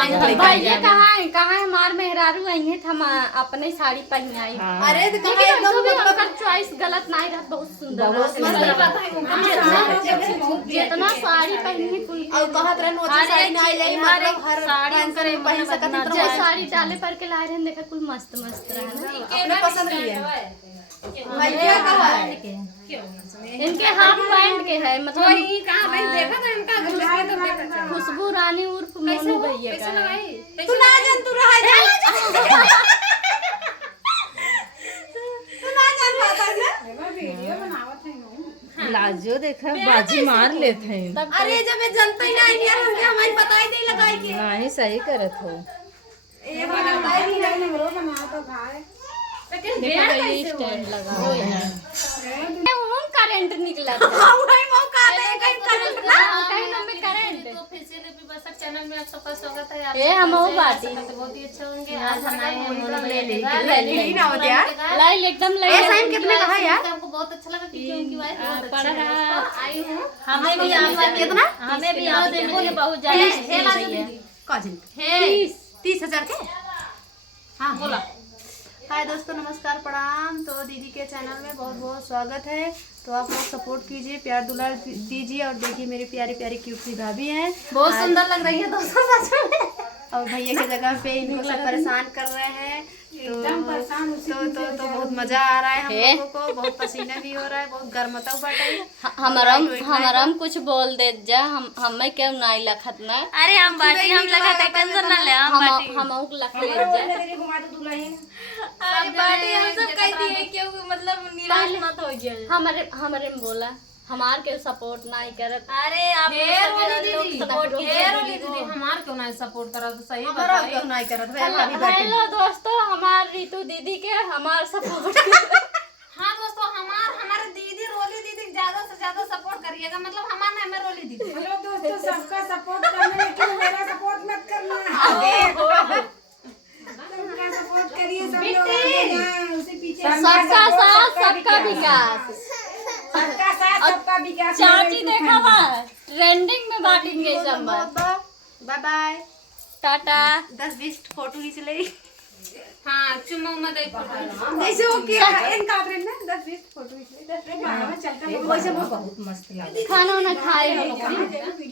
भैया कहाँ है हमार मेहरारू आई है, हम अपने साड़ी पहन आई। अरे उनका चॉइस गलत नहीं रहा, बहुत सुंदर जितना साड़ी पहनी है कुल साड़ी डाले पर के लाए रहे, देखा कुल मस्त मस्त रहा पसंद इनके हाफ पैंट के है, मतलब खुशबू रानी उर्फ मोनू भैया का। तू ना जान तू रहा जा तू ना जान पाता है वीडियो बनावत है लाजो देखा बाजी मार लेते हैं। अरे जब मैं जनता ही नहीं यार हमके हमारी पता ही नहीं लगाई के नहीं सही करत हो ये बनाता ही नहीं हमरो बनाओ तो खाए स्टैंड लगा करंट निकला वही मौका दे कहीं करंट ना कहीं में करंट तो फेशियल एपी बसक चैनल में आप सबका स्वागत है। आप ए हम वो बाटी बहुत ही अच्छे होंगे। आज हम आए हैं मोनू ले भैया ले ना हो यार लाइल एकदम ए साइन कितने का है यार हमको बहुत अच्छा लगा क्योंकि उनकी वाइफ बहुत पढ़ अच्छी है। रहा आई हूं हमें भी कितना हमें भी आप देखो ये बहुत ज्यादा है काजल है 30,000 के हां बोला। हाय दोस्तों नमस्कार प्रणाम। तो दीदी के चैनल में बहुत बहुत स्वागत है। तो आप लोग सपोर्ट कीजिए, प्यार दुलार दीजिए और देखिए मेरी प्यारी प्यारी क्यूट सी भाभी हैं, बहुत सुंदर लग रही है दोस्तों सच में। और भैया की जगह पे इनको सब परेशान कर रहे हैं। तो बहुत मजा आ रहा है हम लोगों को, बहुत पसीना भी हो रहा है, बहुत गर्मता बाटे। हमारा कुछ बोल दे जा, हमें क्यों नहीं लखत ना। अरे हम बाटी हम लगा थे, टेंशन ना ले। हम बाटी हम लख ले जा अरे बाटी हम सब कह दिए क्यों, मतलब निराश मत हो जाए। हमारे में बोला हमार के सपोर्ट नहीं करत। अरे आप लोग सपोर्ट दीदी हमार क्यों नहीं सपोर्ट करा तो सही हमारा क्यों नहीं करत भाई भाभी बाटे। हेलो दोस्तों, हमार रीतू दीदी के हमार सपोर्ट हाँ दोस्तों हमारे दीदी रोली दीदी ज्यादा से ज्यादा सपोर्ट करिएगा, मतलब हमारा नाम है रोली दीदी। हेलो दोस्तों, सबका सपोर्ट करना लेकिन मेरा सपोर्ट मत करना। सबका सपोर्ट करिए, सब लोग आगे जाएं, उसी पीछे सबका साथ सबका विकास। सबका साथ सबका विकास। चाची देखा बा ट्रेंडिंग में बाटेंगे सब। Bye bye Tata. 10-20 फोटो खींच ले। हाँ चुम्मा उम्मा दे फोटो जैसे वो किया इनका ट्रेंड में 10-20 फोटो खींच ले। 10 ट्रेंड चलता है वैसे वो बहुत मस्त लगा। खाना ना खाए हो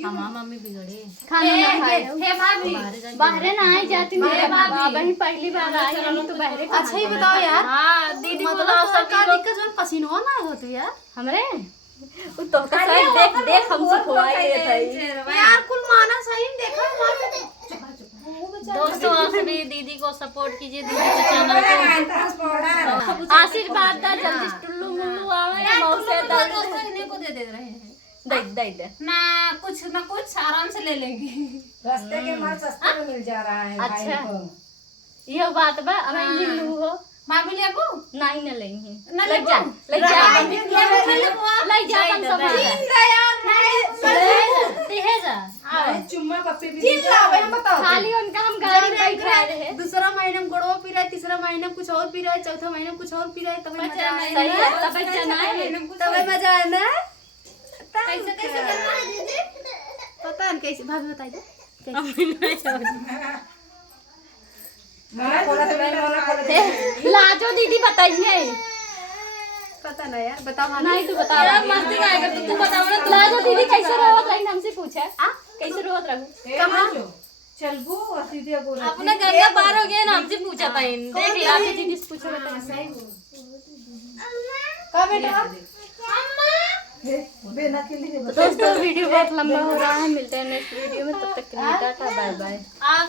हमारा मम्मी बिगड़े खाना ना खाए हो। हे भाभी बाहरे ना आई जाती मेरे बाबा ही पहली बार आई हम तो बाहरे। अच्छा ही बताओ यार। हाँ दीदी बोला मतलब का दिक्कत जो पसीना ना होती यार हमरे वो तो का देख देख हमसे खोवाई देत है यार कुल माना सही में देखो दोस्तों आप भी दीदी को सपोर्ट कीजिए, दीदी के चैनल को आशीर्वाद दा, जल्दी टुल्लू मुल्लू आवे मौसे दा दोस्तों इन्हीं को दे रहे हैं दे ना कुछ आराम से ले लेंगे। रास्ते के माल सस्ते में मिल जा रहा है भाई अच्छा। को। ये बात बा अब लू हो भाभी ले अबू नहीं न लेंगे ना लग जा लग जा लग जा हम सब दे जा चुम्मा पप्पी भी चिल्ला भाई हम बताओ खाली उनका हम गाड़ी में बैठा रहे। दूसरा महीने में गुड़वा पी रहा है, तीसरा महीने में कुछ और पी रहा है, चौथा महीने में कुछ और पी रहा है, तब मजा आए सही है तब बच्चा है तब मजा आए ना। कैसे करना है दीदी पता नहीं कैसे भाभी बताइए लाजो दीदी बताइए। पता नहीं यार बताओ नहीं तू बता मस्ती का है तू बताओ ना। लाजो दीदी कैसे रोवत रही हमसे पूछे कैसे रोवत रहू चलबू और सीधे बोल अपने घर का बाहर हो गया ना, हमसे पूछा था इन देख लाजो दीदी से पूछो का बेटा बेना के लिए दोस्तों वीडियो बहुत लंबा हो रहा है, मिलते हैं नेक्स्ट वीडियो में, तब तक के लिए टाटा बाय बाय। आप